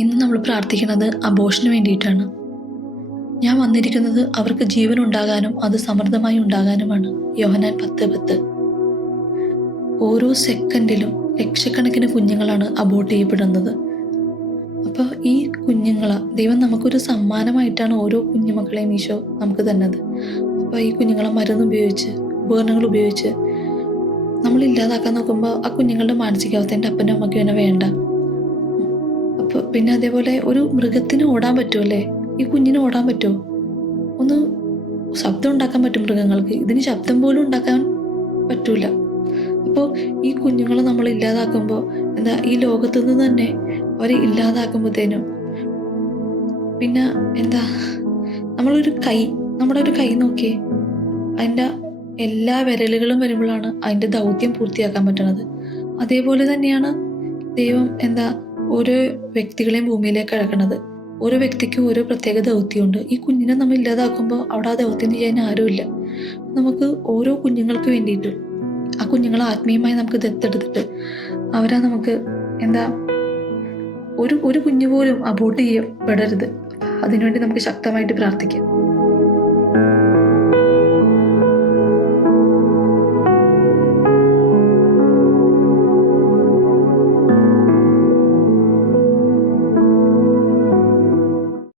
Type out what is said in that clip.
ഇന്ന് നമ്മൾ പ്രാർത്ഥിക്കുന്നത് അബോർഷന് വേണ്ടിയിട്ടാണ്. ഞാൻ വന്നിരിക്കുന്നത് അവർക്ക് ജീവൻ ഉണ്ടാകാനും അത് സമൃദ്ധമായി ഉണ്ടാകാനുമാണ്. യോഹന്നാൻ 10:10. ഓരോ സെക്കൻഡിലും ലക്ഷക്കണക്കിന് കുഞ്ഞുങ്ങളാണ് അബോർട്ട് ചെയ്യപ്പെടുന്നത്. അപ്പോൾ ഈ ദൈവം നമുക്കൊരു സമ്മാനമായിട്ടാണ് ഓരോ കുഞ്ഞുമക്കളെയും ഈശോ നമുക്ക് തന്നത്. അപ്പോൾ ഈ കുഞ്ഞുങ്ങളെ മരുന്നുപയോഗിച്ച്, ഉപകരണങ്ങൾ ഉപയോഗിച്ച് നമ്മൾ ഇല്ലാതാക്കാൻ നോക്കുമ്പോൾ ആ കുഞ്ഞുങ്ങളുടെ മാനസികാവസ്ഥ എൻ്റെ അപ്പനും അമ്മയ്ക്കും എന്നെ വേണ്ട. അപ്പോൾ പിന്നെ അതേപോലെ ഒരു മൃഗത്തിന് ഓടാൻ പറ്റുമല്ലേ, ഈ കുഞ്ഞിന് ഓടാൻ പറ്റുമോ? ഒന്ന് ശബ്ദം ഉണ്ടാക്കാൻ പറ്റും മൃഗങ്ങൾക്ക്, ഇതിന് ശബ്ദം പോലും ഉണ്ടാക്കാൻ പറ്റൂല. അപ്പോൾ ഈ കുഞ്ഞുങ്ങളെ നമ്മൾ ഇല്ലാതാക്കുമ്പോൾ ഈ ലോകത്തു നിന്ന് തന്നെ അവരെ ഇല്ലാതാക്കുമ്പോഴത്തേനും പിന്നെ നമ്മുടെ ഒരു കൈ നോക്കിയേ, അതിൻ്റെ എല്ലാ വിരലുകളും വരുമ്പോഴാണ് അതിൻ്റെ ദൗത്യം പൂർത്തിയാക്കാൻ പറ്റുന്നത്. അതേപോലെ തന്നെയാണ് ദൈവം ഓരോ വ്യക്തികളെയും ഭൂമിയിലേക്ക് ഇറക്കുന്നത്. ഓരോ വ്യക്തിക്കും ഓരോ പ്രത്യേക ദൗത്യമുണ്ട്. ഈ കുഞ്ഞിനെ നമ്മൾ ഇല്ലാതാക്കുമ്പോൾ അവിടെ ആ ദൗത്യം ചെയ്യാൻ ആരുമില്ല. നമുക്ക് ഓരോ കുഞ്ഞുങ്ങൾക്ക് വേണ്ടിയിട്ട് ആ കുഞ്ഞുങ്ങളെ ആത്മീയമായി നമുക്ക് ദത്തെടുത്തിട്ട് അവരെ നമുക്ക് ഒരു കുഞ്ഞു പോലും അബോർട്ട് ചെയ്യപ്പെടരുത്. അതിനുവേണ്ടി നമുക്ക് ശക്തമായിട്ട് പ്രാർത്ഥിക്കാം.